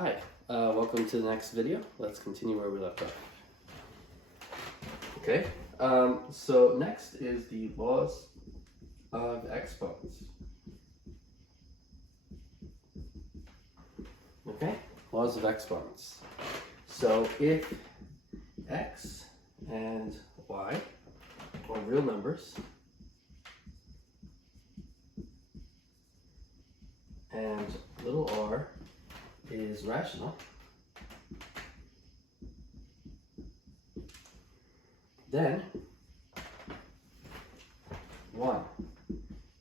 Hi, welcome to the next video. Let's continue where we left off. Okay, so next is the laws of exponents. Okay, laws of exponents. So if x and y are real numbers, and little r is rational, then 1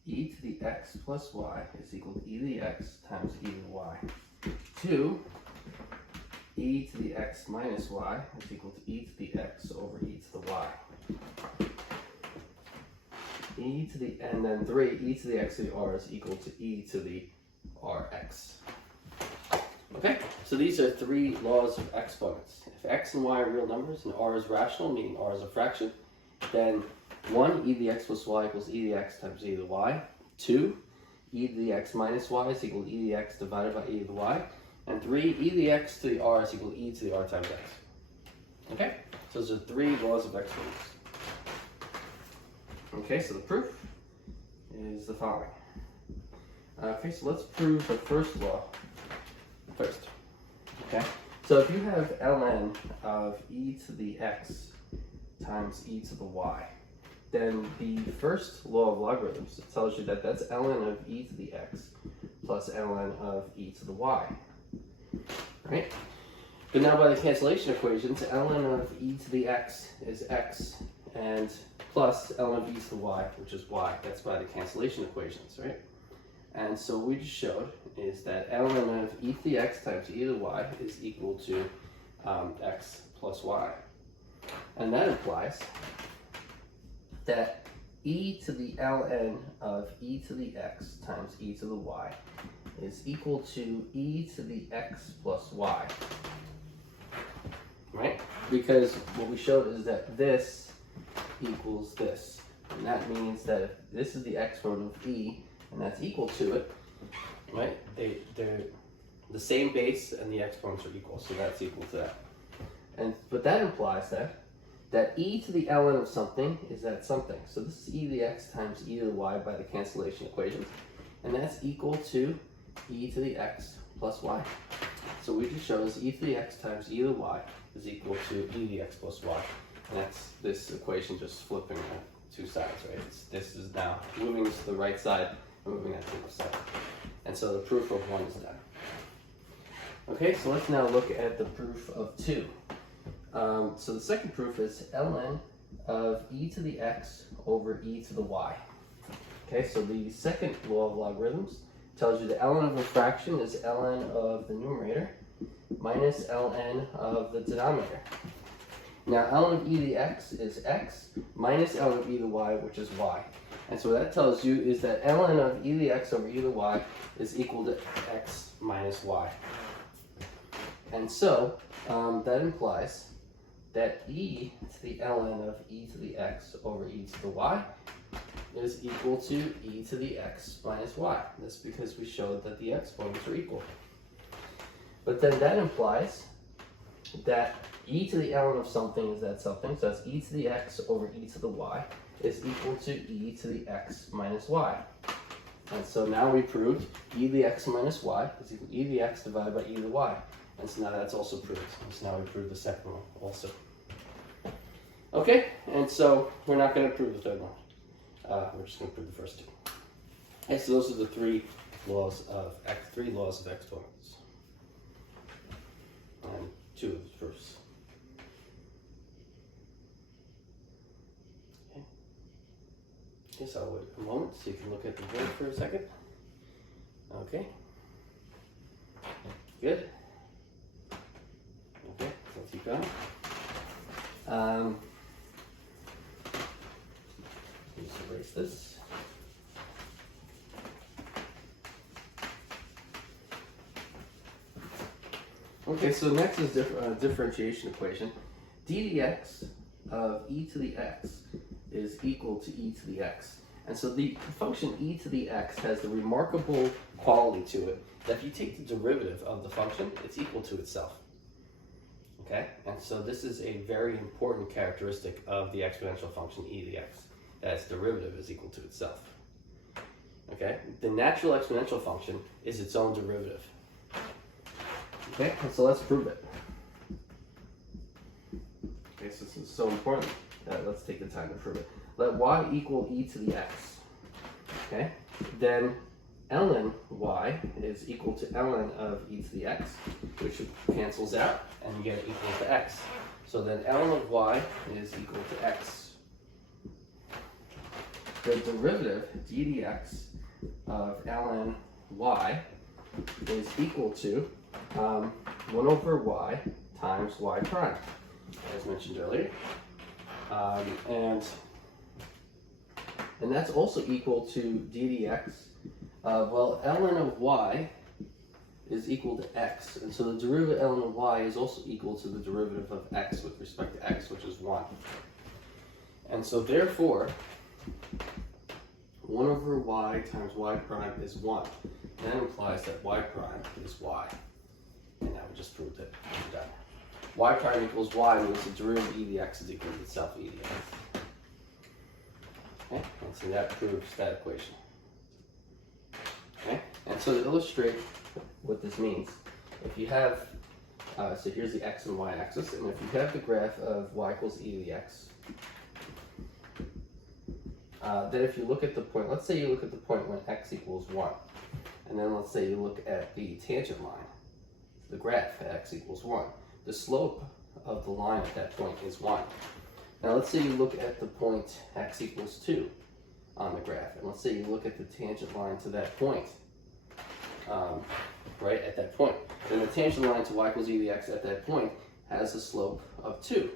e to the x plus y is equal to e to the x times e to the y. 2 e to the x minus y is equal to e to the x over e to the y. And then 3 e to the x to the r is equal to e to the rx. Okay, so these are three laws of exponents. If x and y are real numbers and r is rational, meaning r is a fraction, then 1 e to the x plus y equals e to the x times e to the y. 2 e to the x minus y is equal to e to the x divided by e to the y. And 3 e to the x to the r is equal to e to the r times x. Okay, so those are three laws of exponents. Okay, so the proof is the following. Okay, so let's prove the first law first. Okay, so if you have ln of e to the x times e to the y, then the first law of logarithms tells you that that's ln of e to the x plus ln of e to the y. Right? But now by the cancellation equations, ln of e to the x is x, and plus ln of e to the y, which is y. That's by the cancellation equations, right? And so what we just showed is that ln of e to the x times e to the y is equal to x plus y. And that implies that e to the ln of e to the x times e to the y is equal to e to the x plus y. Right? Because what we showed is that this equals this. And that means that if this is the exponent of e, and that's equal to it, right? They're the same base and the exponents are equal, so that's equal to that. But that implies that e to the ln of something is that something. So this is e to the x times e to the y by the cancellation equations, and that's equal to e to the x plus y. So we just showed is e to the x times e to the y is equal to e to the x plus y. And that's this equation just flipping on two sides, right? This is now moving to the right side, moving that to the side. And so the proof of 1 is done. Okay, so let's now look at the proof of 2. So the second proof is ln of e to the x over e to the y. Okay, so the second law of logarithms tells you the ln of a fraction is ln of the numerator minus ln of the denominator. Now ln of e to the x is x minus ln of e to the y, which is y. And so what that tells you is that ln of e to the x over e to the y is equal to x minus y. And so that implies that e to the ln of e to the x over e to the y is equal to e to the x minus y. That's because we showed that the exponents are equal. But then that implies that e to the ln of something is that something, so that's e to the x over e to the y is equal to e to the x minus y. And so now we proved e to the x minus y is equal to e to the x divided by e to the y. And so now that's also proved. And so now we proved the second one also. Okay, and so we're not going to prove the third one. We're just going to prove the first two. Okay, so those are the three laws of exponents. And two of the proofs. Okay, so I'll wait a moment so you can look at the board for a second. Okay. Good. Okay, so let's keep going. Just erase this. Okay, so next is differentiation equation. d dx of e to the x is equal to e to the x. And so the function e to the x has the remarkable quality to it that if you take the derivative of the function, it's equal to itself. Okay, and so this is a very important characteristic of the exponential function e to the x, that its derivative is equal to itself. Okay, the natural exponential function is its own derivative. Okay, and so let's prove it. Okay, so this is so important that let's take the time to prove it. Let y equal e to the x. Okay, then ln y is equal to ln of e to the x, which cancels out, and you get it equal to x. So then ln of y is equal to x. The derivative d dx of ln y is equal to 1 over y times y prime, as mentioned earlier. And that's also equal to d dx. Well, ln of y is equal to x, and so the derivative ln of y is also equal to the derivative of x with respect to x, which is 1. And so therefore, 1 over y times y prime is 1. And that implies that y prime is y. And now we just proved it. We're done. Y prime equals y means the derivative of e dx is equal to itself e dx. Okay, and so that proves that equation. Okay, and so to illustrate what this means, if you have, so here's the x and y axis, and if you have the graph of y equals e to the x, then if you look at the point, let's say you look at the point when x equals 1, and then let's say you look at the tangent line, the graph at x equals 1. The slope of the line at that point is 1. Now let's say you look at the point x equals 2 on the graph, and let's say you look at the tangent line to that point, right at that point. Then the tangent line to y equals e to the x at that point has a slope of 2.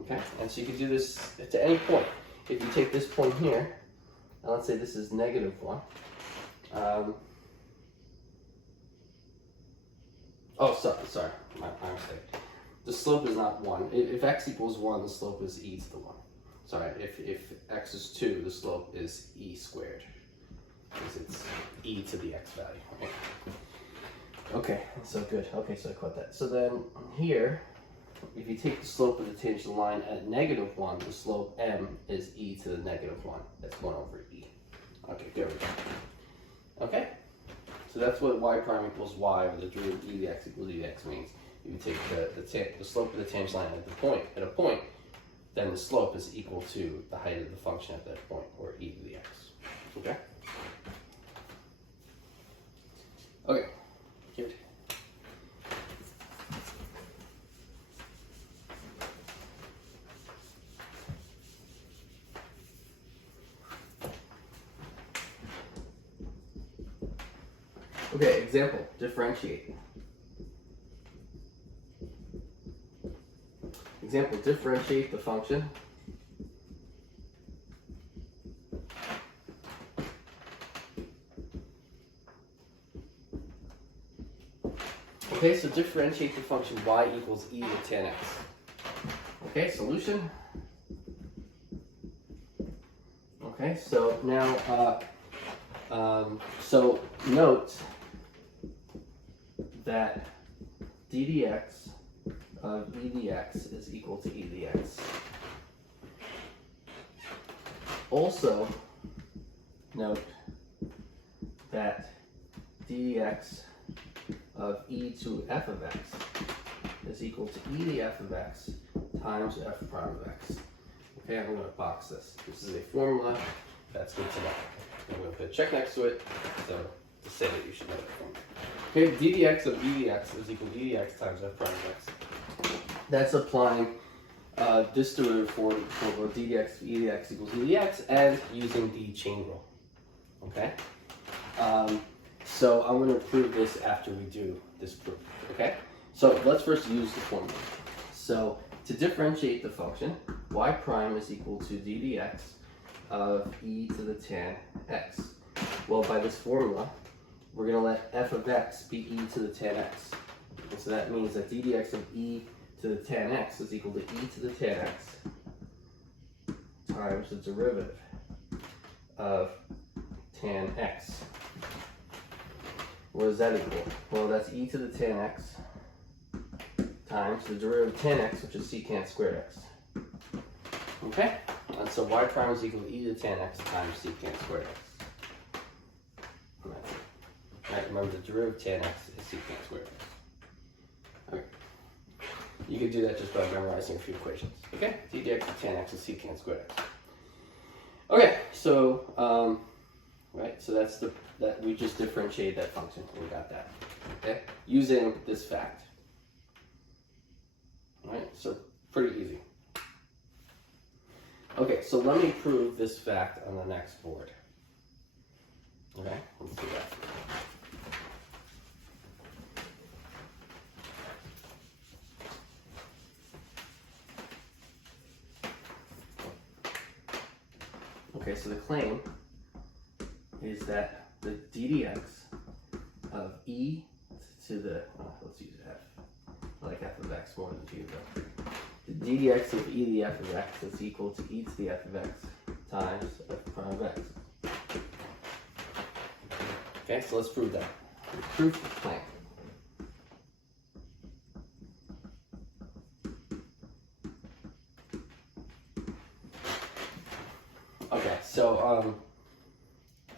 Okay, and so you can do this to any point. If you take this point here, and let's say this is negative 1. Sorry, my mistake. The slope is not 1. If x equals 1, the slope is e to the 1. Sorry, if x is 2, the slope is e squared, because it's e to the x value. Okay, so good. Okay, so I caught that. So then here, if you take the slope of the tangent line at negative 1, the slope m is e to the negative 1. That's 1 over e. Okay, there we go. Okay, so that's what y prime equals y, or the derivative of e to the x equals e to the x means. If you take the slope of the tangent line at a point, then the slope is equal to the height of the function at that point, or e to the x. Okay? Okay, good. Okay, example, differentiate. Example, differentiate the function okay, so differentiate the function y equals e to tan x. Okay, solution. Okay, so now, so note that d dx of e dx is equal to e dx. Also, note that d dx of e to f of x is equal to e to the f of x times f prime of x. Okay, I'm going to box this. This is a formula. That's good to know. I'm going to put a check next to it to say that you should know that formula. Okay, d dx of e dx is equal to e dx times f prime of x. That's applying this derivative for d dx of e dx equals e dx and using the chain rule. Okay? So I'm going to prove this after we do this proof. Okay? So let's first use the formula. So to differentiate the function, y prime is equal to d dx of e to the tan x. Well, by this formula, we're going to let f of x be e to the tan x. And so that means that d dx of e to the tan x is equal to e to the tan x times the derivative of tan x. What does that equal? Well, that's e to the tan x times the derivative of tan x, which is secant squared x. Okay? And so y prime is equal to e to the tan x times secant squared x. And that's it. Right, remember the derivative of tan x is secant squared x. Okay. You could do that just by memorizing a few equations. Okay? d dx of tan x is secant squared x. Okay, so right, so that's that we just differentiated that function and we got that. Okay? Using this fact. Alright, so pretty easy. Okay, so let me prove this fact on the next board. Okay, let's do that. Okay, so the claim is that the ddx of e to the, let's use f. I like f of x more than g of x. The ddx of e to the f of x is equal to e to the f of x times f prime of x. Okay, so let's prove that. Proof the claim.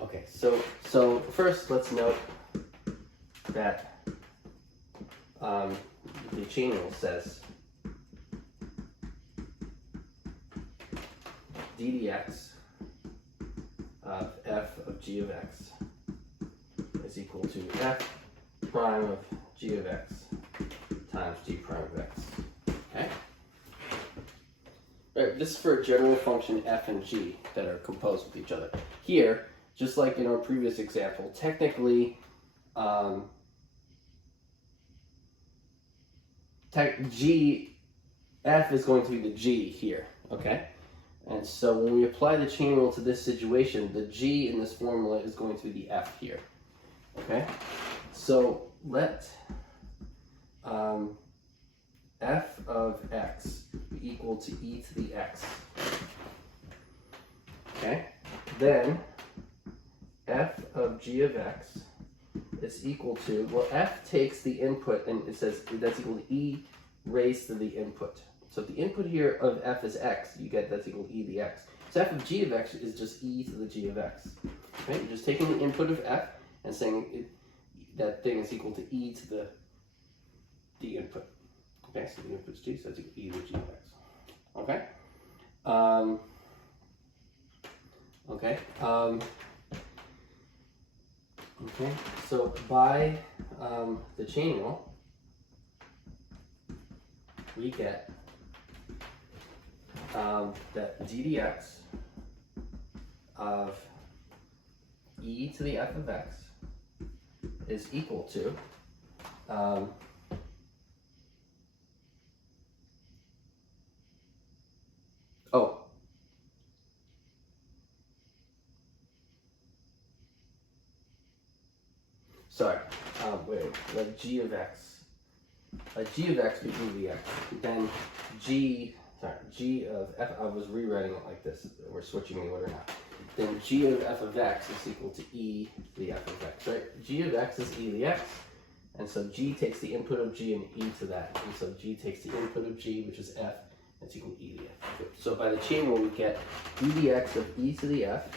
Okay, so first let's note that the chain rule says ddx of f of g of x is equal to f prime of g of x times g prime of x. Okay? Right, this is for a general function f and g that are composed with each other. Here, just like in our previous example, technically f is going to be the g here, okay? And so when we apply the chain rule to this situation, the g in this formula is going to be the f here, okay? So let f of x be equal to e to the x, okay? Then f of g of x is equal to, well, f takes the input and it says that's equal to e raised to the input. So if the input here of f is x, you get that's equal to e to the x. So f of g of x is just e to the g of x. Right? You're just taking the input of f and saying that thing is equal to e to the input. Okay, so the input is g, so that's equal to e to the g of x. Okay? Okay, so by the chain rule, we get that ddx of e to the f of x is equal to let g of x be e to the x, then g of f, I was rewriting it like this, we're switching the order now. Then g of f of x is equal to e to the f of x, right? G of x is e to the x, and so g takes the input of g and e to that, and so g takes the input of g, which is f, that's equal to e to the f. So by the chain rule, we get ddx of e to the f.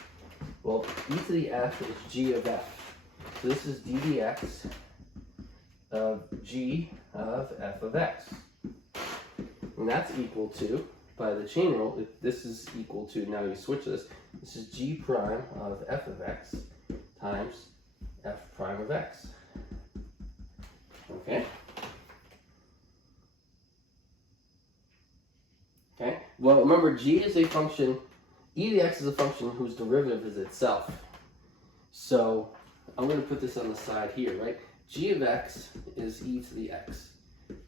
Well, e to the f is g of f. So this is ddx of g of f of x. And that's equal to, by the chain rule, if this is equal to, now you switch this is g prime of f of x times f prime of x. Okay? Okay? Well, remember, g is a function, e to the x is a function whose derivative is itself. So I'm going to put this on the side here, right? G of x is e to the x.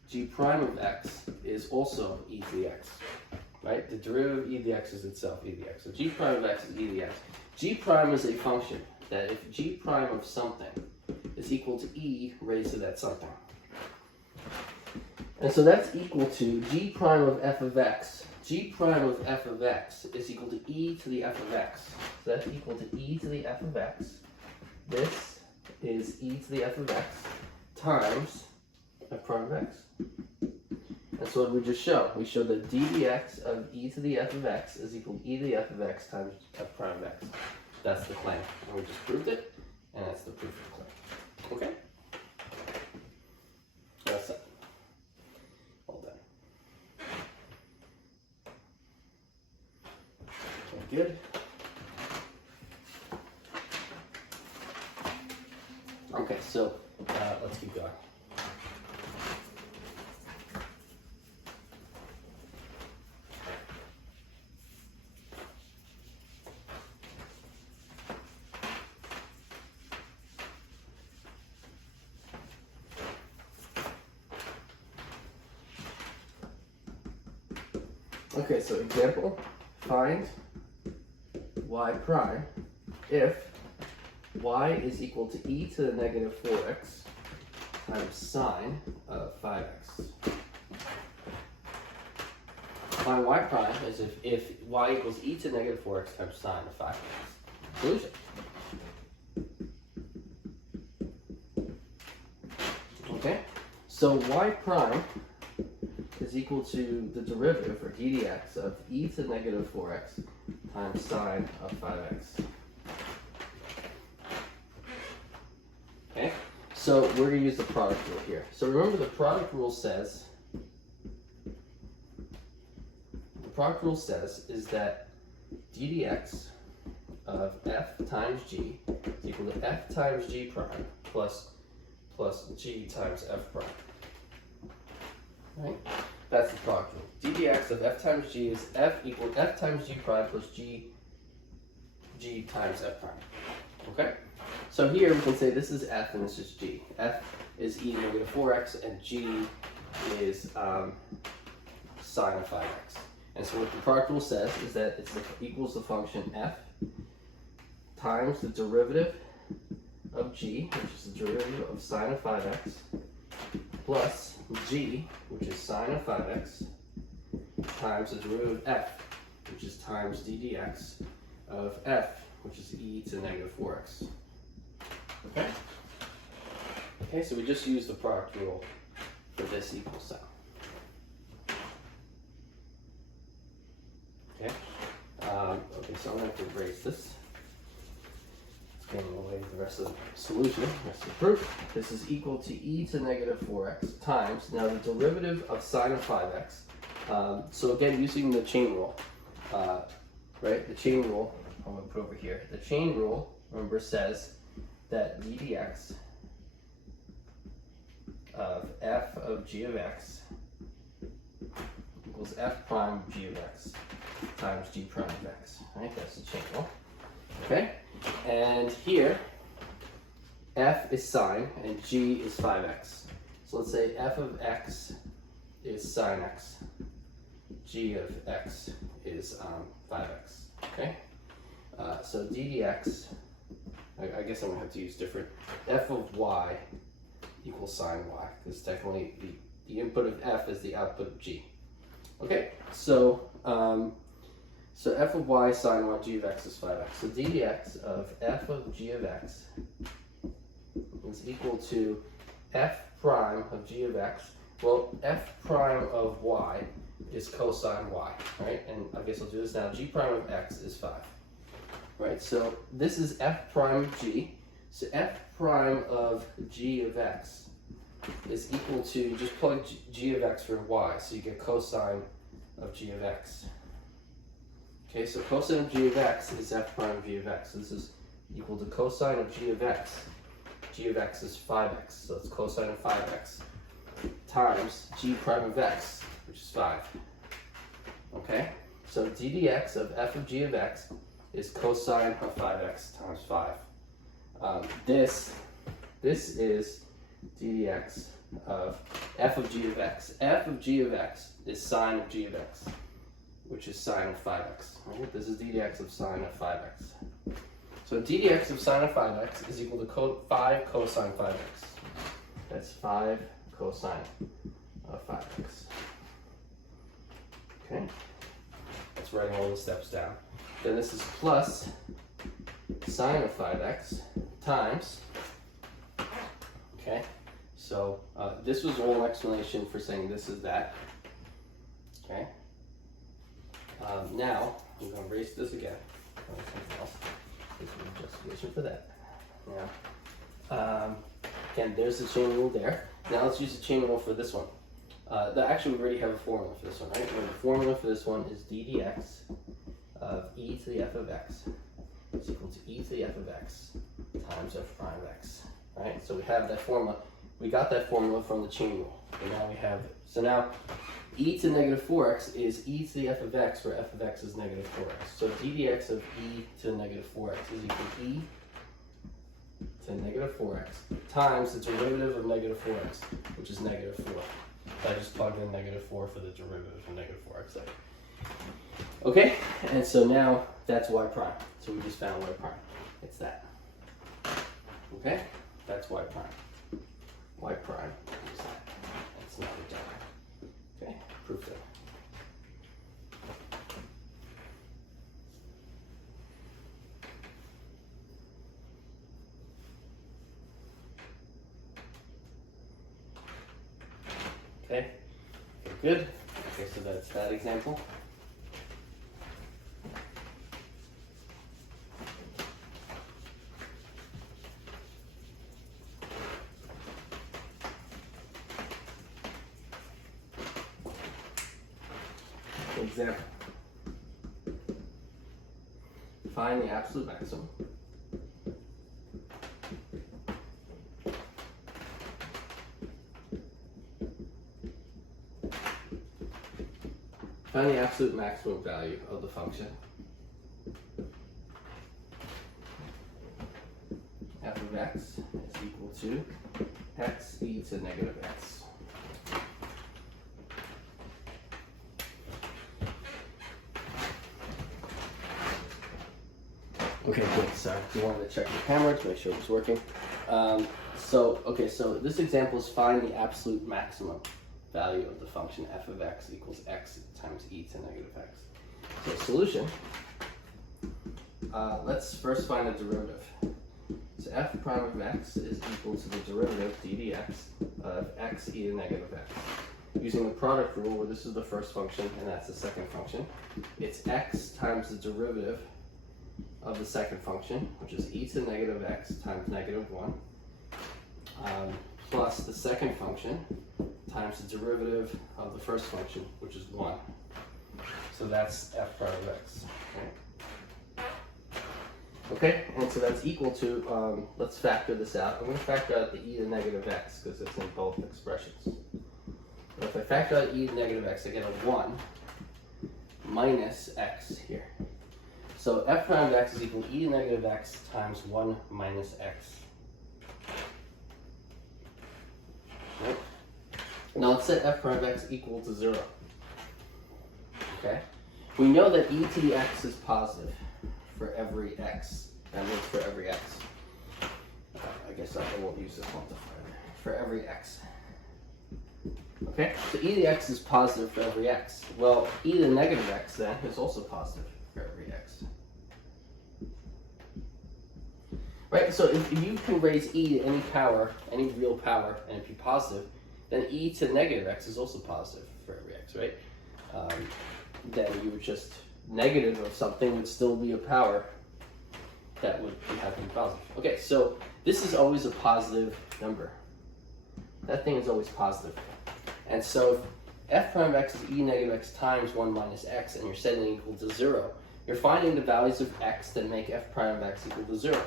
G prime of x is also e to the x, right? The derivative of e to the x is itself e to the x. So g prime of x is e to the x. G prime is a function that if g prime of something is equal to e raised to that something. And so that's equal to g prime of f of x g prime of f of x is equal to e to the f of x. So that's equal to e to the f of x. This is e to the f of x times f prime of x. That's what we just showed. We showed that d dx of e to the f of x is equal to e to the f of x times f prime of x. That's the claim. And we just proved it, and that's the proof of the claim. Okay? That's it. All done. Okay, good. Okay, so let's keep going. Okay, so example, find y prime if y is equal to e to the negative 4x times sine of 5x. Find y prime is if y equals e to negative 4x times sine of 5x. Solution. Okay, so y prime is equal to the derivative, or d dx, of e to negative 4x times sine of 5x. Okay, so we're going to use the product rule here. So remember, the product rule says is that d dx of f times g is equal to f times g prime plus g times f prime. Right? That's the product rule. d dx of f times g is f equal to f times g prime plus g times f prime. Okay? So here we can say this is f and this is g. F is e to negative 4x and g is sine of 5x. And so what the product rule says is that it equals the function f times the derivative of g, which is the derivative of sine of 5x, plus g, which is sine of 5x, times the derivative of f, which is times d dx of f, which is e to negative 4x. Okay? Okay, so we just use the product rule for this equal sign. Okay? Okay, so I'm going to have to erase this. It's getting away with the rest of the solution, the rest of the proof. This is equal to e to negative 4x times, now the derivative of sine of 5x. So again, using the chain rule, right? The chain rule, I'm going to put over here. The chain rule, remember, says that d dx of f of g of x equals f prime of g of x times g prime of x. Right? That's the chain rule. Okay? And here, f is sine and g is 5x. So let's say f of x is sine x. G of x is 5x. Okay? So d dx, I guess I'm going to have to use different. F of y equals sine y, because technically the input of f is the output of g. Okay, so f of y sine y, g of x is 5x. So d dx of f of g of x is equal to f prime of g of x. Well, f prime of y is cosine y, right? And I guess I'll do this now. G prime of x is 5. Right, so this is f prime of g. So f prime of g of x is equal to, just plug g of x for y, so you get cosine of g of x. Okay, so cosine of g of x is f prime of g of x. So this is equal to cosine of g of x. G of x is 5x, so it's cosine of 5x times g prime of x, which is 5. Okay, so d dx of f of g of x is cosine of 5x times 5. This is d dx of f of g of x. F of g of x is sine of g of x, which is sine of 5x. Right? This is d dx of sine of 5x. So d dx of sine of 5x is equal to 5 cosine 5x. That's 5 cosine of 5x. Okay. It's writing all the steps down. Then this is plus sine of 5x times, okay? So this was all an explanation for saying this is that, okay? Now, I'm going to erase this again. Something else. This is a justification for that. Now, again, there's the chain rule there. Now let's use the chain rule for this one. Actually, we already have a formula for this one, right? The formula for this one is d dx of e to the f of x is equal to e to the f of x times f prime of x, right? So we have that formula. We got that formula from the chain rule. And now we have, so now e to negative 4x is e to the f of x, where f of x is negative 4x. So d dx of e to the negative 4x is equal to e to negative 4x times the derivative of negative 4x, which is negative 4. So I just plugged in negative 4 for the derivative of negative 4x. Okay, and so now that's y prime. So we just found y prime. It's that. Okay, that's y prime. Y prime is that. It's not a dot. Okay, proof it. Okay, good. Okay, so that's that example. Example. Find the absolute maximum value of the function f of x is equal to x e to negative x. Okay, good. Sorry, you wanted to check the camera to make sure it was working. So this example is find the absolute maximum value of the function f of x equals x times e to negative x. So solution, let's first find the derivative. So f prime of x is equal to the derivative d dx of x e to negative x. Using the product rule, where this is the first function and that's the second function, it's x times the derivative of the second function, which is e to negative x times negative 1, plus the second function times the derivative of the first function, which is 1. So that's f prime of x. Okay, and so that's equal to, let's factor this out. I'm going to factor out the e to negative x because it's in both expressions. So if I factor out e to negative x, I get a 1 minus x here. So f prime of x is equal to e to negative x times 1 minus x. Right? Now let's set f prime of x equal to 0. Okay? We know that e to the x is positive for every x. That means for every x. I guess I won't use this multiplier. For every x. Okay? So e to the x is positive for every x. Well, e to the negative x then is also positive for every x. Right, so if you can raise e to any power, any real power, and it be positive, then e to negative x is also positive for every x, right? Then you would just, negative of something would still be a power that would have to be positive. Okay, so this is always a positive number. That thing is always positive. And so if f prime of x is e negative x times 1 minus x, and you're setting it equal to 0, you're finding the values of x that make f prime of x equal to 0.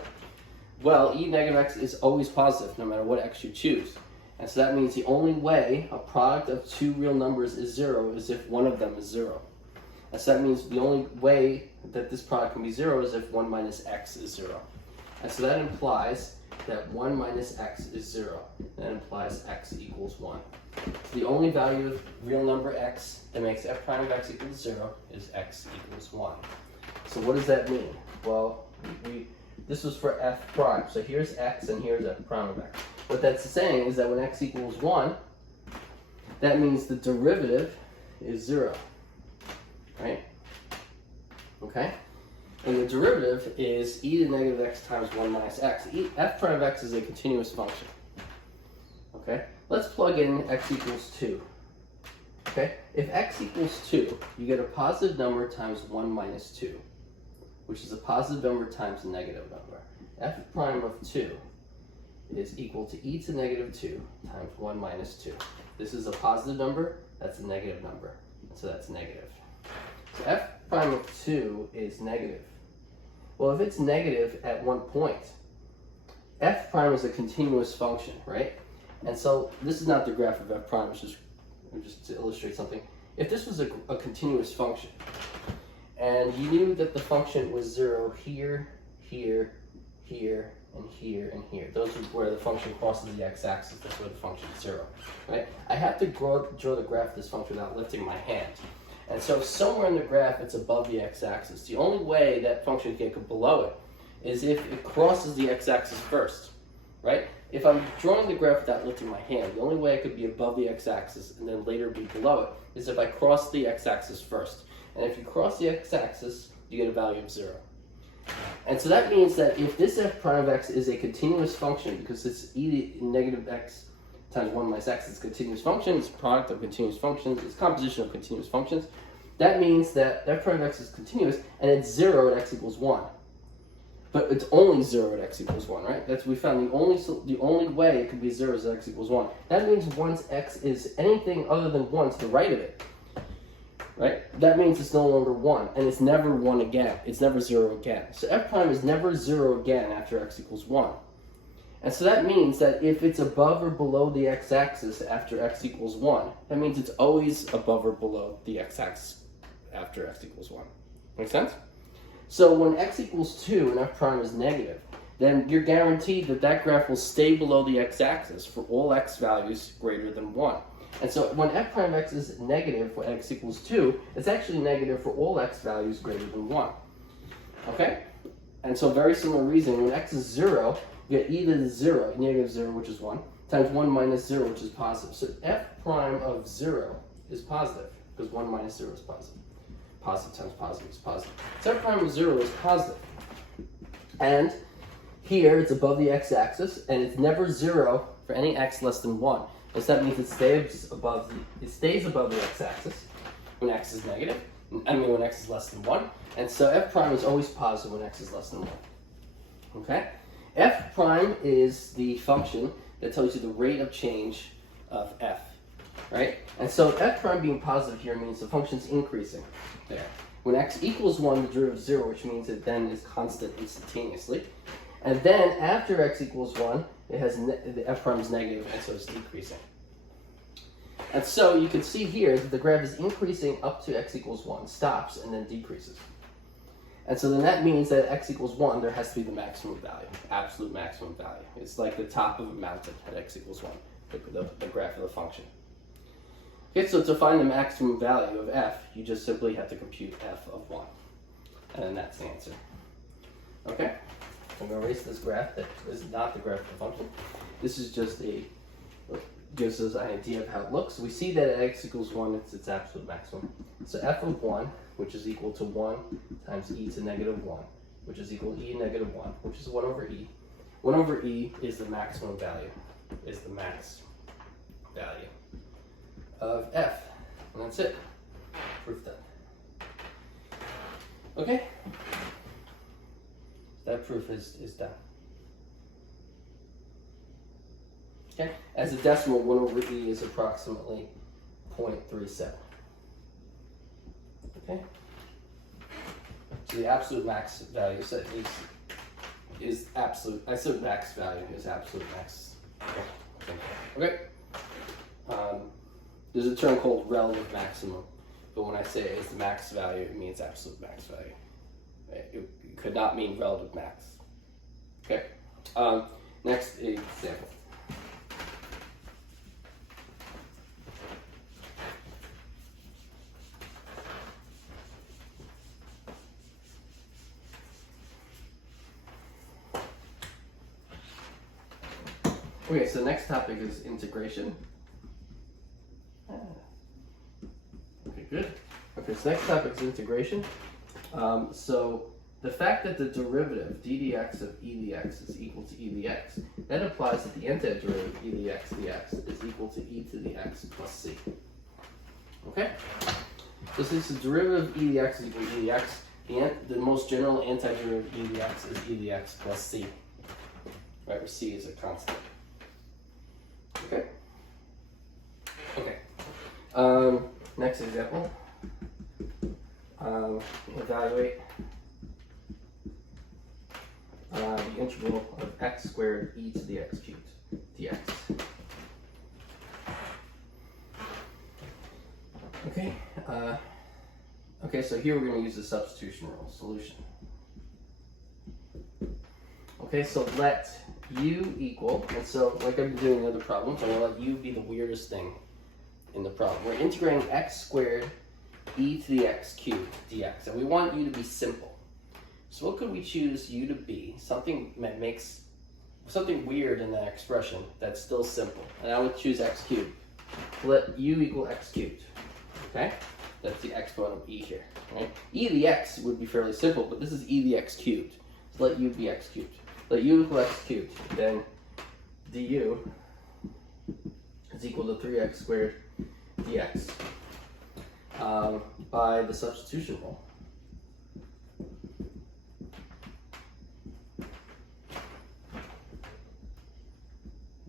Well, e negative x is always positive no matter what x you choose. And so that means the only way a product of two real numbers is 0 is if one of them is 0. And so that means the only way that this product can be 0 is if 1 minus x is 0. And so that implies that 1 minus x is 0. That implies x equals 1. So the only value of real number x that makes f prime of x equal to 0 is x equals 1. So what does that mean? Well, this was for f prime. So here's x and here's f prime of x. What that's saying is that when x equals 1, that means the derivative is 0. Right? okay? And the derivative is e to the negative x times 1 minus x. F prime of x is a continuous function, okay? Let's plug in x equals 2, okay? If x equals 2, you get a positive number times 1 minus 2, which is a positive number times a negative number. F prime of 2 is equal to e to the negative 2 times 1 minus 2. This is a positive number, that's a negative number, so that's negative. So f prime of 2 is negative. Well, if it's negative at one point, f prime is a continuous function, right? And so this is not the graph of f prime, it's just to illustrate something. If this was a continuous function, and you knew that the function was 0 here, here, here, and here, and here. Those are where the function crosses the x-axis. That's where the function is 0, right? I have to draw the graph of this function without lifting my hand. And so somewhere in the graph, it's above the x-axis. The only way that function can get below it is if it crosses the x-axis first, right? If I'm drawing the graph without lifting my hand, the only way I could be above the x-axis and then later be below it is if I cross the x-axis first. And if you cross the x-axis, you get a value of 0. And so that means that if this f prime of x is a continuous function, because it's e to the negative x times 1 minus x, it's a continuous function, it's a product of continuous functions, it's composition of continuous functions, that means that f prime of x is continuous, and it's 0 at x equals 1. But it's only 0 at x equals 1, right? We found the only way it could be 0 is at x equals 1. That means once x is anything other than 1 to the right of it, right? That means it's no longer 1, and it's never 1 again. It's never 0 again. So f prime is never 0 again after x equals 1. And so that means that if it's above or below the x-axis after x equals 1, that means it's always above or below the x-axis after x equals 1. Make sense? So when x equals 2 and f prime is negative, then you're guaranteed that that graph will stay below the x-axis for all x values greater than 1. And so when f prime of x is negative when x equals 2, it's actually negative for all x values greater than 1. Okay? And so very similar reasoning, when x is 0, you get e to the 0, negative 0, which is 1, times 1 minus 0, which is positive. So f prime of 0 is positive, because 1 minus 0 is positive. Positive times positive is positive. So f prime of 0 is positive. And here it's above the x-axis, and it's never 0 for any x less than 1. So that means it stays above the x-axis when x is negative. When x is less than 1. And so f prime is always positive when x is less than 1. Okay? F prime is the function that tells you the rate of change of f, right? And so f prime being positive here means the function's increasing there. When x equals 1, the derivative is 0, which means it then is constant instantaneously. And then after x equals 1, it has the f prime is negative, and so it's decreasing. And so you can see here that the graph is increasing up to x equals 1, stops, and then decreases. And so then that means that at x equals 1, there has to be the maximum value, absolute maximum value. It's like the top of a mountain at x equals 1, the graph of the function. Okay, so to find the maximum value of f, you just simply have to compute f of 1. And then that's the answer. Okay? I'm going to erase this graph that is not the graph of the function. This is just gives us an idea of how it looks. We see that at x equals 1, it's its absolute maximum. So f of 1, which is equal to 1 times e to negative 1, which is equal to e negative 1, which is 1 over e. 1 over e is the maximum value, is the max value of f. And that's it. Proof done. Okay? That proof is done. Okay? As a decimal, 1 over e is approximately 0.37. Okay? So the absolute max value is absolute. Absolute max value is absolute max. Okay? There's a term called relative maximum, but when I say it is the max value, it means absolute max value. It could not mean relative max. Okay? Next example. Okay, so the next topic is integration. Okay, good. Okay, so next topic is integration. So the fact that the derivative d dx of e dx is equal to e dx, that implies that the antiderivative e dx dx is equal to e to the x plus c. Okay? So since the derivative of e dx is equal to e dx, the most general antiderivative of e dx is e dx plus c, right, where c is a constant. Okay? Okay. Next example. Evaluate the integral of x squared e to the x cubed dx. Okay. Okay, so here we're going to use the substitution rule. Solution. Okay, so let u equal, and so like I've been doing in other problems, I'm going to let u be the weirdest thing in the problem. We're integrating x squared e to the x cubed dx, and we want u to be simple. So what could we choose u to be? Something that makes something weird in that expression that's still simple. And I would choose x cubed. Let u equal x cubed. Okay? That's the exponent of e here. Right? E to the x would be fairly simple, but this is e to the x cubed. So let u be x cubed. Let u equal x cubed. Then du is equal to 3x squared dx. By the substitution rule.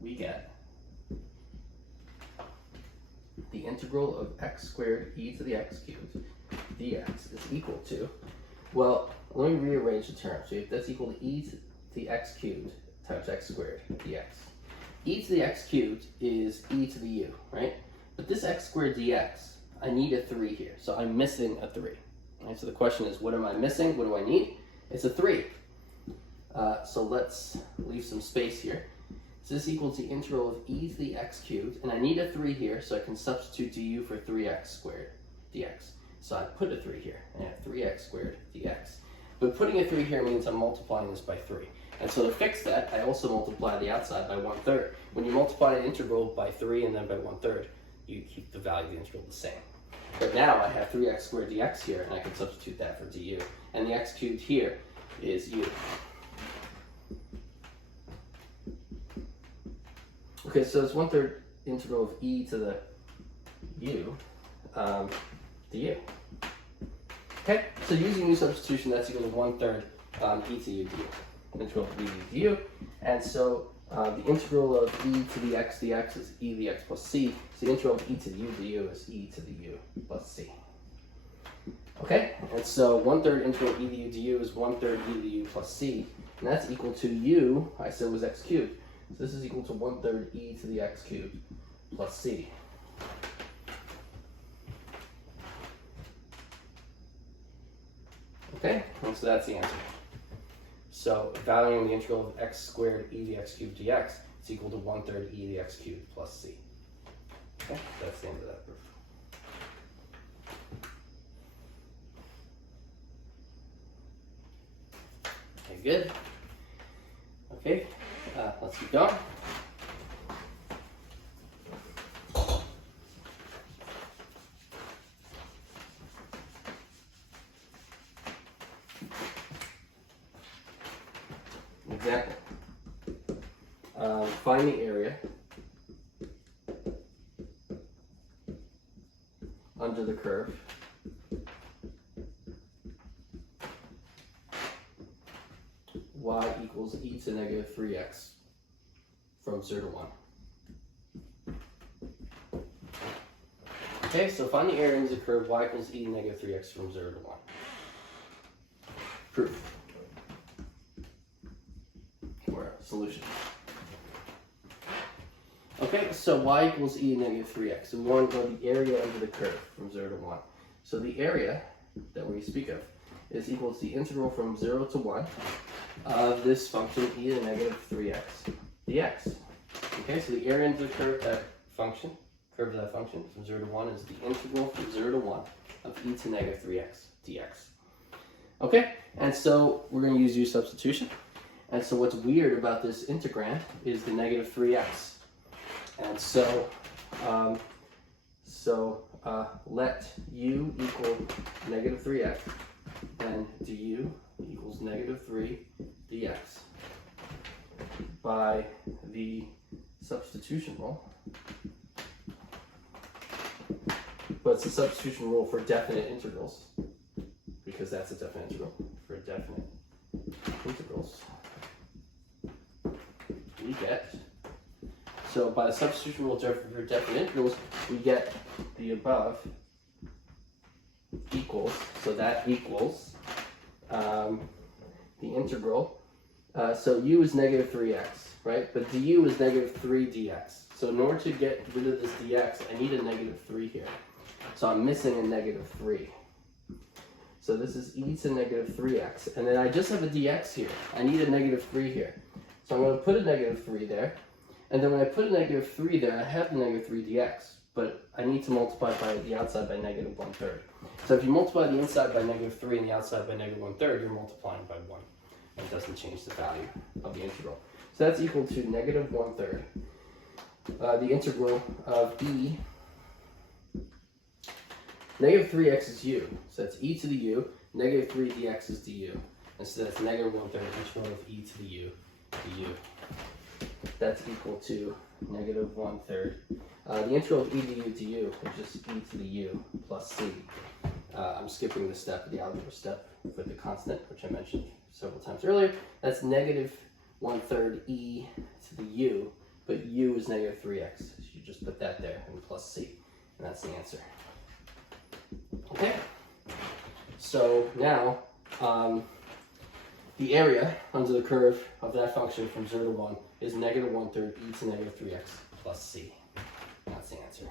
We get the integral of x squared e to the x cubed dx is equal to, well, let me rearrange the terms. So that's equal to e to the x cubed times x squared dx. E to the x cubed is e to the u, right? But this x squared dx, I need a 3 here, so I'm missing a 3. Right, so the question is, what am I missing? What do I need? It's a 3. So let's leave some space here. So this equals the integral of e to the x cubed, and I need a 3 here, so I can substitute du for 3x squared dx. So I put a 3 here, and I have 3x squared dx. But putting a 3 here means I'm multiplying this by 3. And so to fix that, I also multiply the outside by 1/3. When you multiply an integral by 3 and then by 1/3, you keep the value of the integral the same. But now I have 3x squared dx here, and I can substitute that for du. And the x cubed here is u. Okay, so it's 1/3 integral of e to the u du. Okay, so using u substitution, that's equal to 1/3 e to u du. Integral of e to du. And so the integral of e to the x dx is e to the x plus c. So the integral of e to the u du is e to the u plus c. Okay, and so 1/3 integral of e to the u du is 1/3 e to the u plus c. And that's equal to u, I said was x cubed. So this is equal to 1/3 e to the x cubed plus c. Okay, and so that's the answer. So valuing the integral of x squared e to the x cubed dx is equal to 1/3 e to the x cubed plus c. Okay, that's the end of that proof. Okay, good. Okay, let's keep going. Example. Find the area under the curve y equals e to negative 3x from 0 to 1. Okay, so find the area under the curve y equals e to negative 3x from 0 to 1. Proof. Or solution. Okay, so y equals e to negative 3x. So we want to go the area under the curve from 0 to 1. So the area that we speak of is equal to the integral from 0 to 1 of this function e to the negative 3x dx. Okay, so the area under the curve, that function, curve of that function from 0 to 1 is the integral from 0 to 1 of e to negative 3x dx. Okay, and so we're going to use u substitution. And so what's weird about this integrand is the negative 3x. And so, let u equal negative 3x. then du equals negative 3 dx. By the substitution rule, but it's a substitution rule for definite integrals, because that's a definite integral. For definite integrals, we get, so by the substitution rule for definite integrals, we get the above equals, so that equals the integral. So u is negative 3x, right? But du is negative 3 dx. So in order to get rid of this dx, I need a negative 3 here. So I'm missing a negative 3. So this is e to negative 3x. And then I just have a dx here. I need a negative 3 here. So I'm going to put a negative 3 there. And then when I put a negative 3 there, I have the negative 3 dx. But I need to multiply by the outside by negative 1/3. So if you multiply the inside by negative 3 and the outside by negative 1/3, you're multiplying by 1. And it doesn't change the value of the integral. So that's equal to negative 1/3. The integral of e, negative 3x is u. So that's e to the u, negative 3 dx is du. And so that's negative 1/3 integral of e to the u du. That's equal to negative 1/3. The integral of e du is just e to the u plus c. I'm skipping the step, the algebra step, with the constant, which I mentioned several times earlier. That's negative 1/3 e to the u, but u is negative 3x. So you just put that there and plus c, and that's the answer. Okay, so now the area under the curve of that function from 0 to 1 is negative 1/3 e to negative 3x plus c. That's the answer.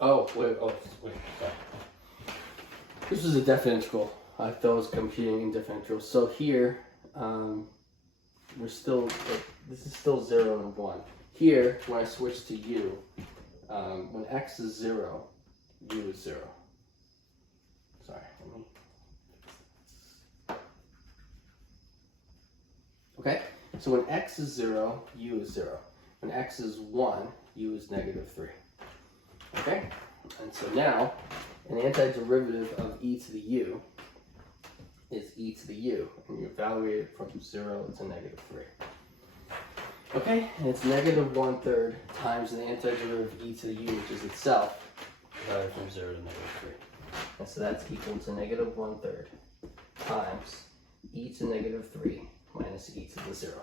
Oh, wait, sorry. This is a definite integral. I thought I was computing in different integrals. So here, we're still, this is still 0 and 1. Here, when I switch to u, when x is 0, u is 0. Sorry, okay, so when x is 0, u is 0. When x is 1, u is negative 3. Okay, and so now an antiderivative of e to the u is e to the u, and you evaluate it from 0 to negative 3. Okay, and it's negative 1/3 times the antiderivative of e to the u, which is itself, divided from 0 to negative 3. And so that's equal to negative 1/3 times e to negative 3 minus e to the 0.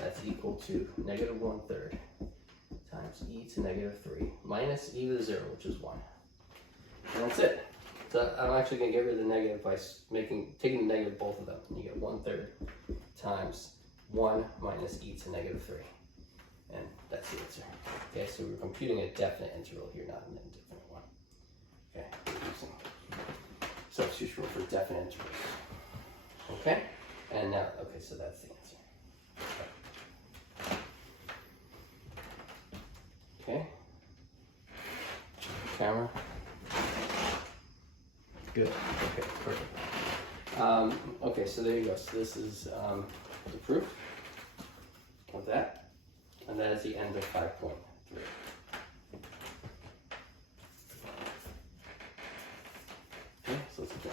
That's equal to negative 1/3 times e to negative 3 minus e to the 0, which is 1. And that's it. So I'm actually going to get rid of the negative by taking the negative both of them. And you get 1/3 times 1 minus e to negative 3. And that's the answer. Okay, so we're computing a definite integral here, not an indefinite one. Okay, we're using substitution rule for definite integrals. Okay, and now, okay, so that's the answer. Okay, camera. Good. Okay, perfect. Okay, so there you go. So this is the proof of that, and that is the end of 5.3. Okay, so let's go.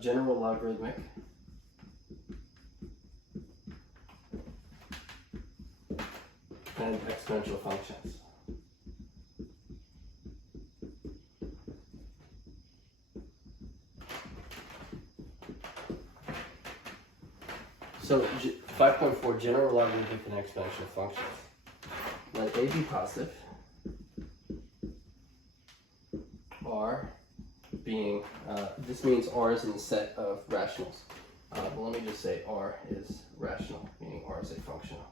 General logarithmic and exponential functions. So 5.4, general logarithmic and exponential functions. Let a be positive, r being, this means r is in the set of rationals. But let me just say r is rational, meaning r is a functional.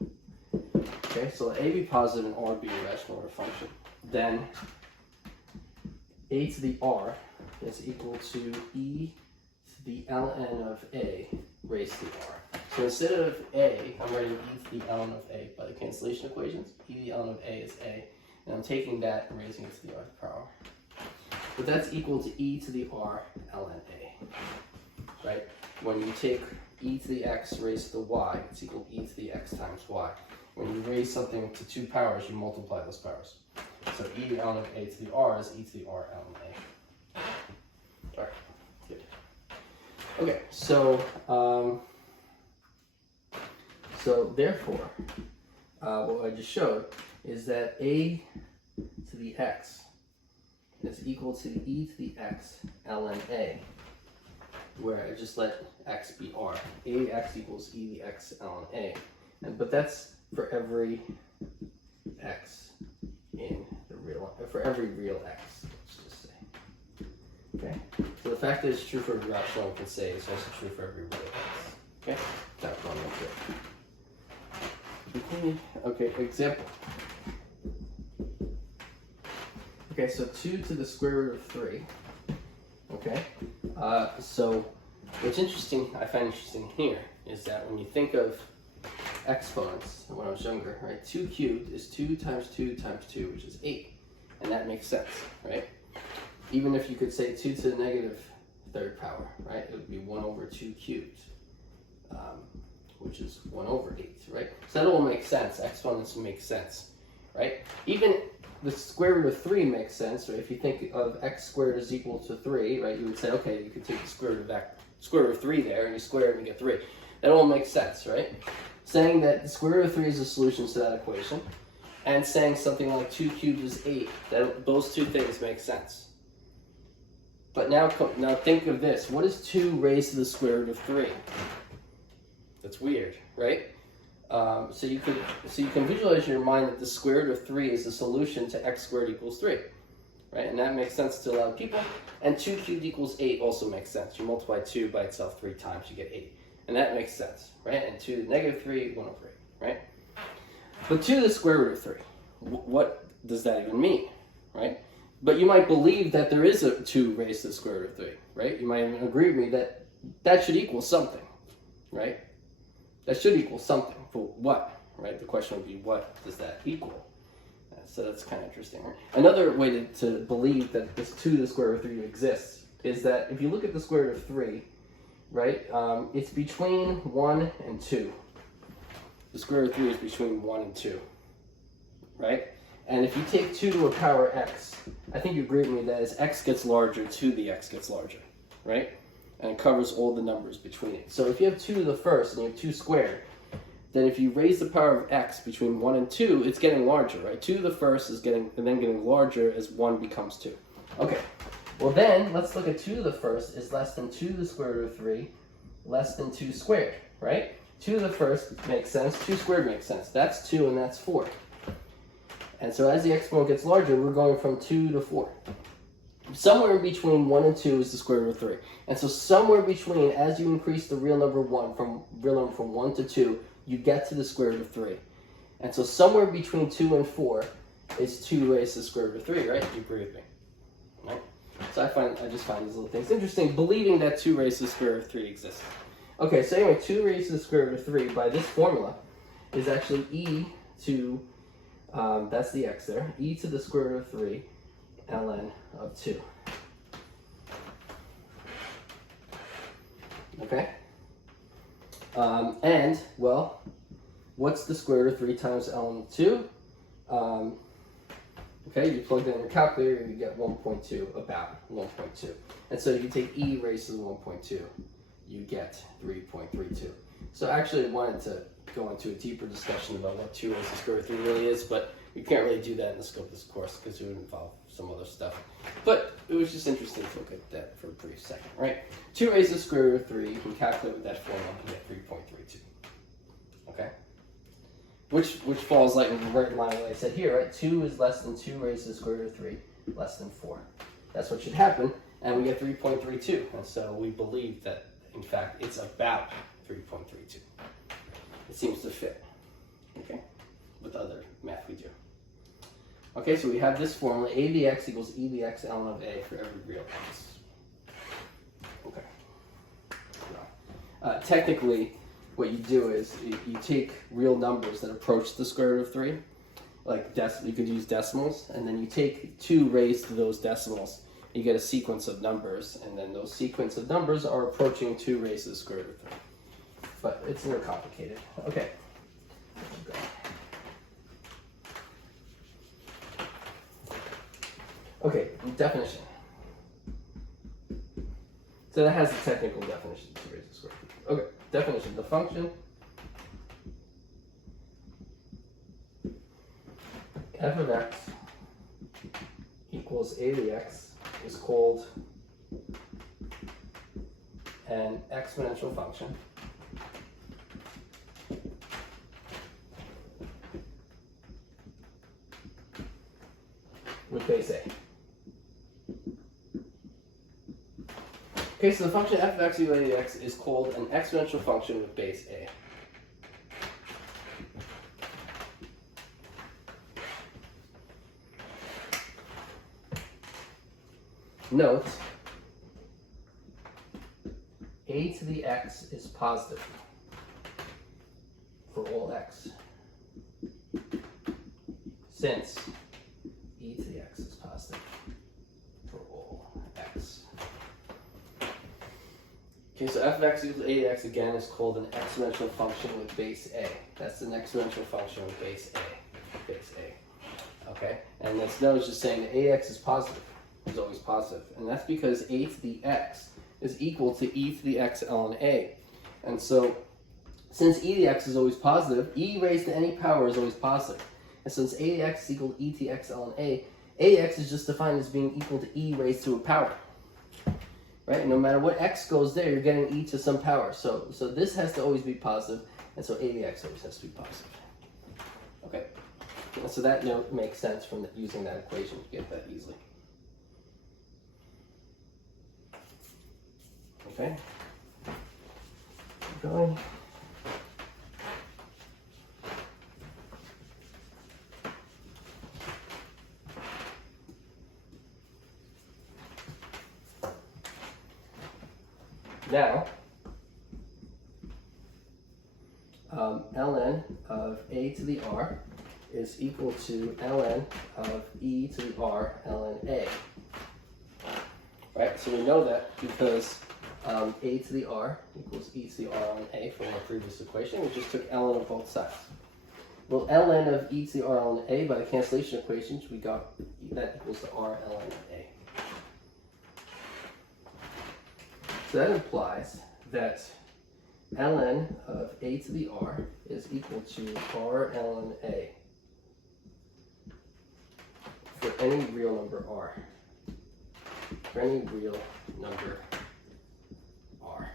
Okay, so let a be positive and r be a rational order function. Then a to the r is equal to e to the ln of a raised to the r. So instead of a, I'm writing e to the ln of a by the cancellation equations. E to the ln of a is a, and I'm taking that and raising it to the rth power. But that's equal to e to the r ln a, right? When you take e to the x raised to the y, it's equal to e to the x times y. When you raise something to two powers, you multiply those powers. So e to the ln of a to the r is e to the r ln a. All right, good. Okay, so therefore, what I just showed is that a to the x is equal to e to the x ln a, where I just let x be r. Ax equals e to the x ln a. But that's for every x in the real, for every real x, let's just say. Okay? So the fact that it's true for every rational one can say it's also true for every real x. Okay? That's one up there. Okay, example. Okay, so 2 to the square root of 3. Okay? So what's interesting, I find interesting here, is that when you think of exponents, when I was younger, right, 2 cubed is 2 times 2 times 2, which is 8. And that makes sense, right? Even if you could say 2 to the negative third power, right, it would be 1 over 2 cubed, which is 1 over 8, right? So that all makes sense. Exponents make sense, right? Even the square root of 3 makes sense, right? If you think of x squared is equal to 3, right, you would say, okay, you could take the square root of 3 there, and you square it and you get 3. That all makes sense, right? Saying that the square root of 3 is a solution to that equation, and saying something like 2 cubed is 8, that those two things make sense. But now think of this. What is 2 raised to the square root of 3? That's weird, right? So you can visualize in your mind that the square root of 3 is the solution to x squared equals 3, right? And that makes sense to a lot of people. And 2 cubed equals 8 also makes sense. You multiply 2 by itself 3 times, you get 8. And that makes sense, right? And 2 to the negative 3, 1 over 8, right? But 2 to the square root of 3, what does that even mean, right? But you might believe that there is a 2 raised to the square root of 3, right? You might even agree with me that that should equal something, right? That should equal something. But what, right? The question would be, what does that equal? So that's kind of interesting, right? Another way to believe that this 2 to the square root of 3 exists is that if you look at the square root of 3, right, it's between 1 and 2. The square root of 3 is between 1 and 2, right? And if you take 2 to a power x, I think you agree with me that as x gets larger, 2 to the x gets larger, right? And it covers all the numbers between it. So if you have 2 to the first and you have 2 squared, then if you raise the power of x between 1 and 2, it's getting larger, right? 2 to the first is getting larger as 1 becomes 2. Okay, well then, let's look at 2 to the first is less than 2 to the square root of 3, less than 2 squared, right? 2 to the first makes sense, 2 squared makes sense. That's 2 and that's 4. And so as the exponent gets larger, we're going from 2 to 4. Somewhere between 1 and 2 is the square root of 3. And so somewhere between, as you increase the real number 1 from 1 to 2, you get to the square root of 3. And so somewhere between 2 and 4 is 2 raised to the square root of 3, right? Do you agree with me? Right? So I just find these little things interesting, believing that 2 raised to the square root of 3 exists. Okay, so anyway, 2 raised to the square root of 3 by this formula is actually e to, that's the x there, e to the square root of 3 ln of 2. Okay? And, well, what's the square root of 3 times ln of 2? Okay, you plug that in your calculator, you get 1.2, about 1.2. And so if you take e raised to the 1.2, you get 3.32. So actually I wanted to go into a deeper discussion about what 2 raised to the square root of 3 really is, but we can't really do that in the scope of this course because it would involve some other stuff. But it was just interesting to look at that for a brief second, right? 2 raised to the square root of 3, you can calculate with that formula and get 3.32. Okay? Which falls right in line with what I said here, right? 2 is less than 2 raised to the square root of 3, less than 4. That's what should happen, and we get 3.32. And so we believe that, in fact, it's about 3.32. It seems to fit. Okay? with other math we do. Okay, so we have this formula, a to the x equals e to the x ln of a for every real x. Okay. Now, technically, what you do is you take real numbers that approach the square root of 3, like you could use decimals, and then you take 2 raised to those decimals. You get a sequence of numbers, and then those sequence of numbers are approaching 2 raised to the square root of 3. But it's more complicated. Okay. Okay, definition. So that has a technical definition, 2 raised to the square root. Okay, definition. The function f of x equals a to the x is called an exponential function with base a. Okay, so the function f of x equals a to the x is called an exponential function with base a. Note, a to the x is positive for all x, since e to the x is positive for all x. Okay, so f of x equals a to the x again is called an exponential function with base a. That's an exponential function with base a. Base a. Okay, and this note is just saying that ax is positive. Is always positive, and that's because a to the x is equal to e to the x ln a. And so, since e to the x is always positive, e raised to any power is always positive. And since a to the x is equal to e to the x ln a, ax is just defined as being equal to e raised to a power. Right? And no matter what x goes there, you're getting e to some power. So this has to always be positive, and so a to the x always has to be positive. Okay, and so that note makes sense from using that equation to get that easily. Okay, keep going. Now, ln of a to the r is equal to ln of e to the r ln a. Right, so we know that because a to the r equals e to the r ln a from our previous equation. We just took ln of both sides. Well, ln of e to the r ln a, by the cancellation equations, we got that equals to r ln of a. So that implies that ln of a to the r is equal to r ln a for any real number r. For any real number r.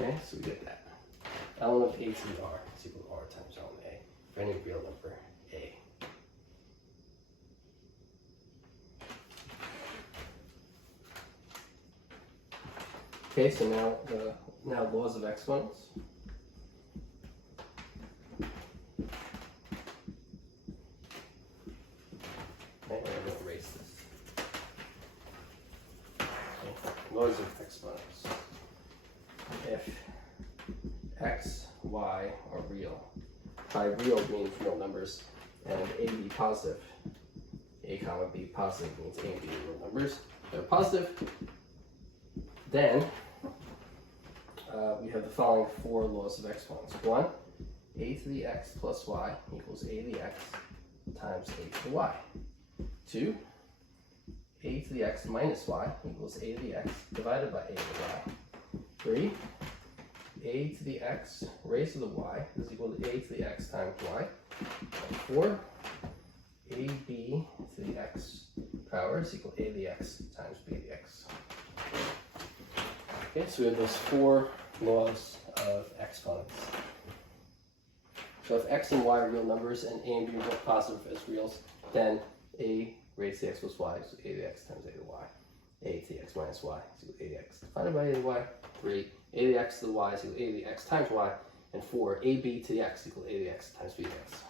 Okay, so we get that. ln of a to the r is equal to r times ln a for any real number a. Okay, so now laws of exponents. Okay, I'm going to erase this. Okay. Laws of exponents. If x, y are real, by real means real numbers, and a be positive, a comma b positive means a and b are real numbers. They're positive. Then we have the following 4 laws of exponents. 1, a to the x plus y equals a to the x times a to the y. 2, a to the x minus y equals a to the x divided by a to the y. 3, a to the x raised to the y is equal to a to the x times y. And 4, ab to the x power is equal to a to the x times b to the x. Okay, so we have those 4 laws of exponents. So if x and y are real numbers and a and b are both positive as reals, then a raised to the x plus y is a to the x times a to the y. a to the x minus y is equal to a to the x divided by a to the y. 3, a to the x to the y is equal to a to the x times y. And 4, ab to the x is equal to a to the x times b to the x.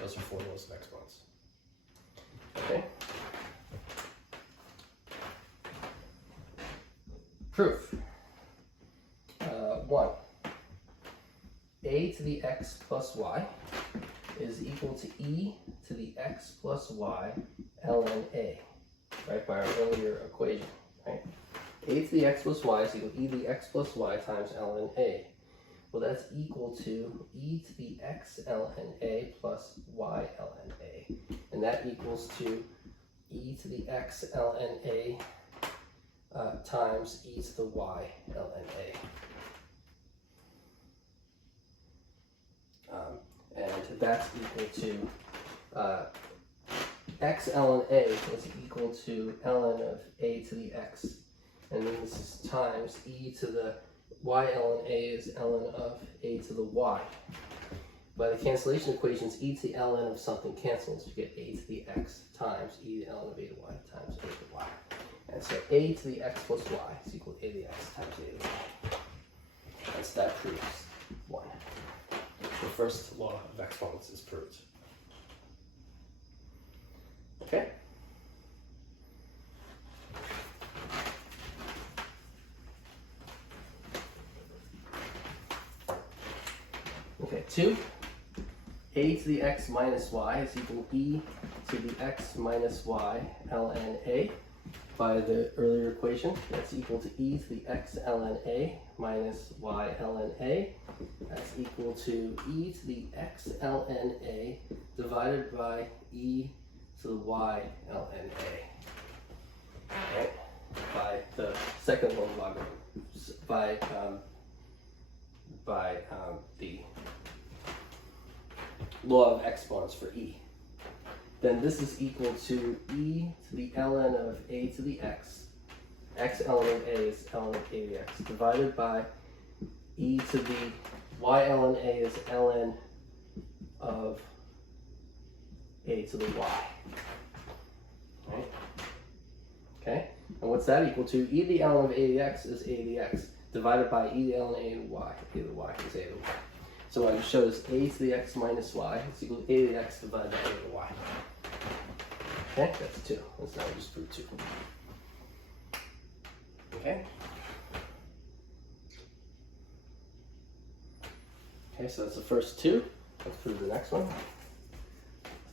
Those are formulas of exponents. Okay. Proof. 1. A to the x plus y is equal to e to the x plus y ln a, right, by our earlier equation, right? A to the x plus y is equal to e to the x plus y times ln a. Well, that's equal to e to the x ln a plus y ln a. And that equals to e to the x ln a times e to the y ln a. And that's equal to x ln a is equal to ln of a to the x. And then this is times e to the y ln a is ln of a to the y. By the cancellation equations, e to the ln of something cancels. You get a to the x times e to the ln of a to y times a to the y. And so a to the x plus y is equal to a to the x times a to the y. And so that proves 1. The first law of exponents is proved. Okay? Okay, 2. A to the x minus y is equal to e to the x minus y ln a. By the earlier equation, that's equal to e to the x ln a minus y ln a. That's equal to e to the x ln a divided by e to the y ln a. Right? By the second law of logarithms, by the law of exponents for e. Then this is equal to e to the ln of a to the x ln of a is ln of a to the x, divided by e to the y ln a is ln of a to the y. Right? Okay? And what's that equal to? E to the ln of a to the x is a to the x, divided by e to the ln of a to the y. A to the y is a to the y. So what I just showed is a to the x minus y is equal to a to the x divided by a to the y. Okay, that's 2. Let's now just prove 2. Okay? Okay, so that's the first 2. Let's prove the next one.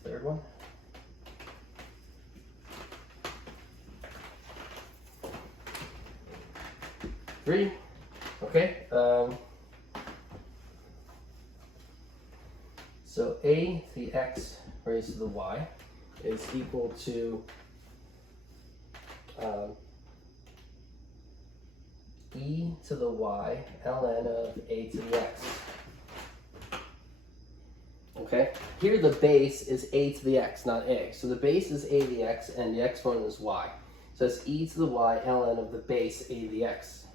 The third one. Three. Okay. So a to the x raised to the y is equal to e to the y ln of a to the x. Okay, here the base is a to the x, not a. So the base is a to the x and the exponent is y. So it's e to the y ln of the base a to the x.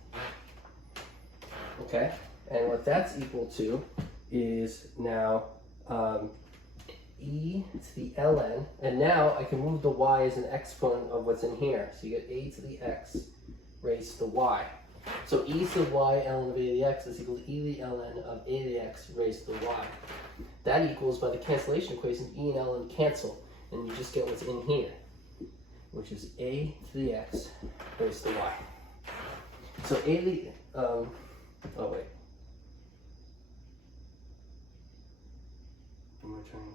Okay, and what that's equal to is now e to the ln, and now I can move the y as an exponent of what's in here. So you get a to the x raised to the y. So e to the y ln of a to the x is equal to e to the ln of a to the x raised to the y. That equals, by the cancellation equation, e and ln cancel, and you just get what's in here, which is a to the x raised to the y. So a to the, oh wait. Am I trying to?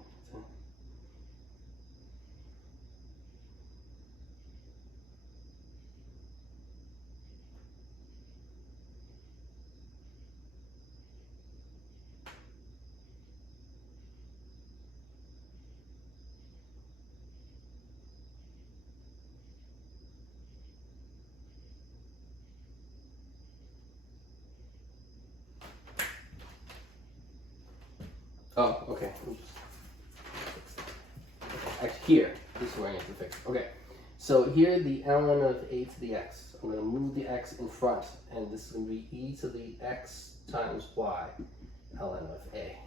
Oh, okay. Actually, here. This is where I have to fix it. Okay. So here, the ln of a to the x. I'm going to move the x in front, and this is going to be e to the x times y ln of a.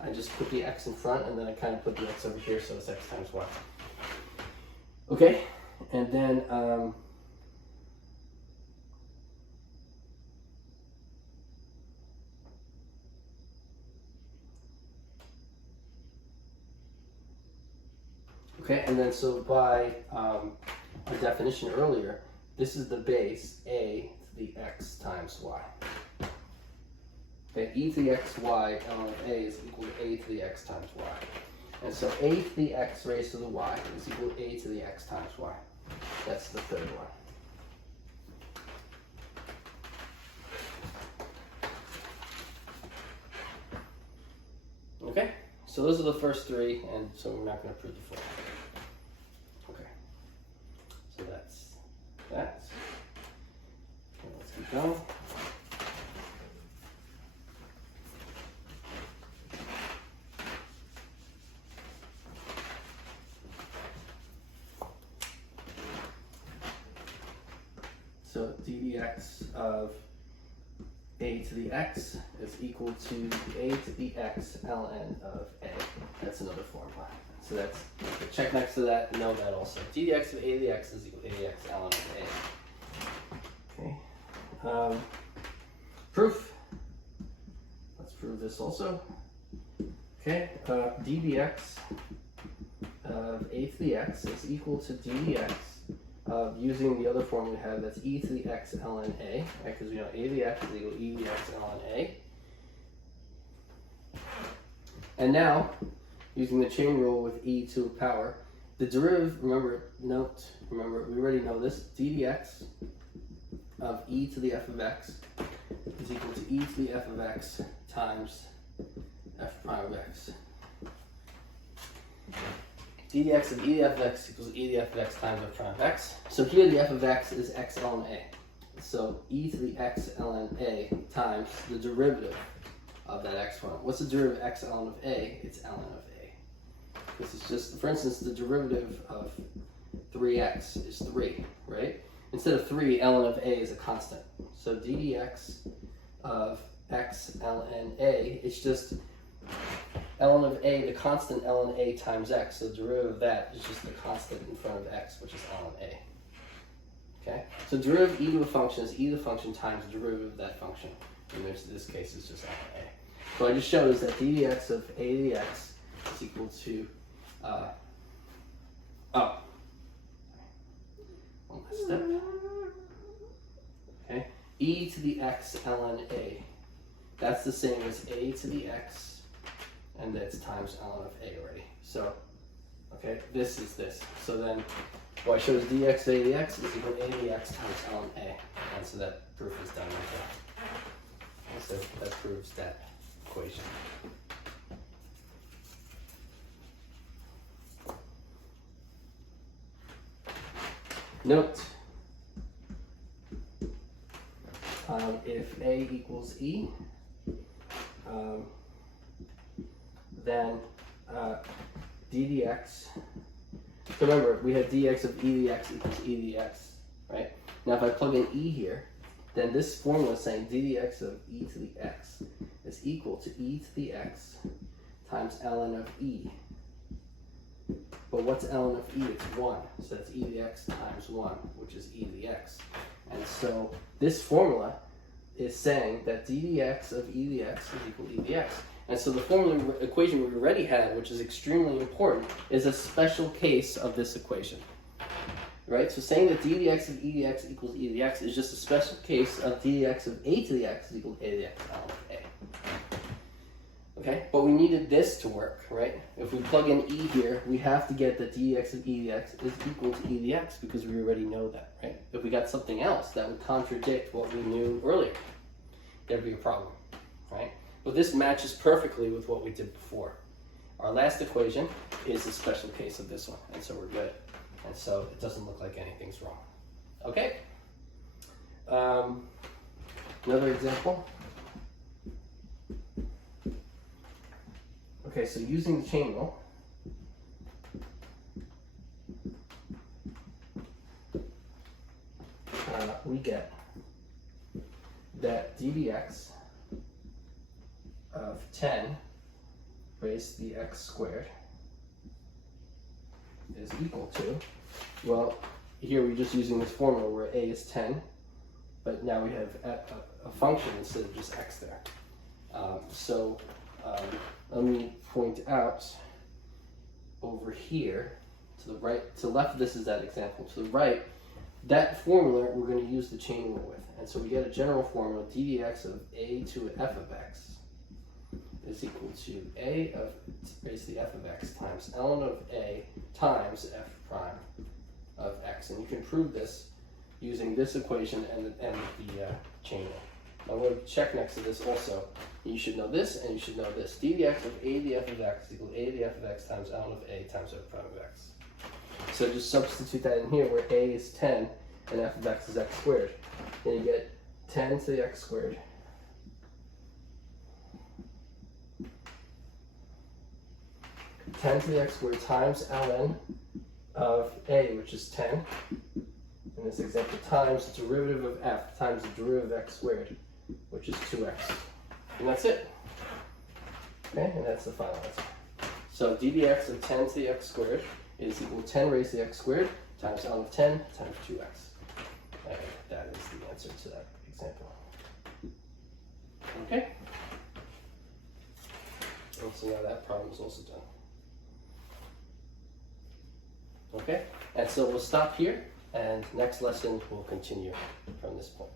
I just put the x in front, and then I kind of put the x over here, so it's x times y. Okay? And then Okay, and then so by our definition earlier, this is the base a to the x times y. Okay, e to the x y ln of a is equal to a to the x times y. And so a to the x raised to the y is equal to a to the x times y. That's the third one. Okay, so those are the first three, and so we're not going to prove the fourth. Okay, so that's that. Okay, let's keep going. So ddx of a to the x is equal to a to the x ln of a. That's another formula. So that's, check next to that, know that also. ddx of a to the x is equal to a to the x ln of a. Okay. Proof. Let's prove this also. Okay. ddx of a to the x is equal to ddx of using the other form we have, that's e to the x ln a, right? Because we know a to the x is equal to e to the x ln a. And now, using the chain rule with e to a power, the derivative, remember, we already know this, ddx of e to the f of x is equal to e to the f of x times f prime of x. ddx of e to the f of x equals e to the f of x times f prime of x. So here the f of x is x ln a. So e to the x ln a times the derivative of that exponent. What's the derivative of x ln of a? It's ln of a. This is just, for instance, the derivative of 3x is 3, right? Instead of 3, ln of a is a constant. So ddx of x ln a, it's just ln of a, the constant ln a times x. So the derivative of that is just the constant in front of x, which is ln a. Okay? So derivative of e to a function is e to the function times the derivative of that function. And this case is just ln a. So I just showed us that ddx of a to the x is equal to, one last step. Okay? E to the x ln a. That's the same as a to the x, and that's times ln of a already. So, okay, this is this. So then, what I showed is dx of a to the x is equal to a to the x times ln a. And so that proof is done right there. And so that proves that equation. Note, if a equals e, then ddx, so remember, we had dx of e to the x equals e to the x, right? Now if I plug in e here, then this formula is saying ddx of e to the x is equal to e to the x times ln of e. But what's ln of e? It's 1. So that's e to the x times 1, which is e to the x. And so this formula is saying that ddx of e to the x is equal to e to the x. And so the formula equation we already had, which is extremely important, is a special case of this equation. Right? So saying that ddx of e to the x equals e to the x is just a special case of ddx of a to the x is equal to a to the x ln of a. Okay? But we needed this to work, right? If we plug in e here, we have to get that dx of e to the x is equal to e to the x because we already know that, right? If we got something else that would contradict what we knew earlier, there'd be a problem, right? But this matches perfectly with what we did before. Our last equation is a special case of this one, and so we're good. And so it doesn't look like anything's wrong. Okay? Another example. Okay, so using the chain rule, we get that ddx of 10 raised to the x squared is equal to, well, here we're just using this formula where a is 10, but now we have a function instead of just x there. Let me point out over here To the right, to the left, this is that example. To the right, that formula we're going to use the chain rule with. And so we get a general formula, d dx of a to f of x is equal to a of raised to the f of x times ln of a times f prime of x. And you can prove this using this equation and the chain rule. I'm going to check next to this also. You should know this and you should know this. d dx of a to the f of x is equal to a to the f of x times ln of a times f prime of x. So just substitute that in here where a is 10 and f of x is x squared. Then you get 10 to the x squared 10 to the x squared times ln of a, which is 10, in this example, times the derivative of f times the derivative of x squared, which is 2x. And that's it. Okay, and that's the final answer. So d dx of 10 to the x squared is equal to 10 raised to the x squared times ln of 10 times 2x. And that is the answer to that example. Okay? And so now that problem is also done. Okay? And so we'll stop here, and next lesson we'll continue from this point.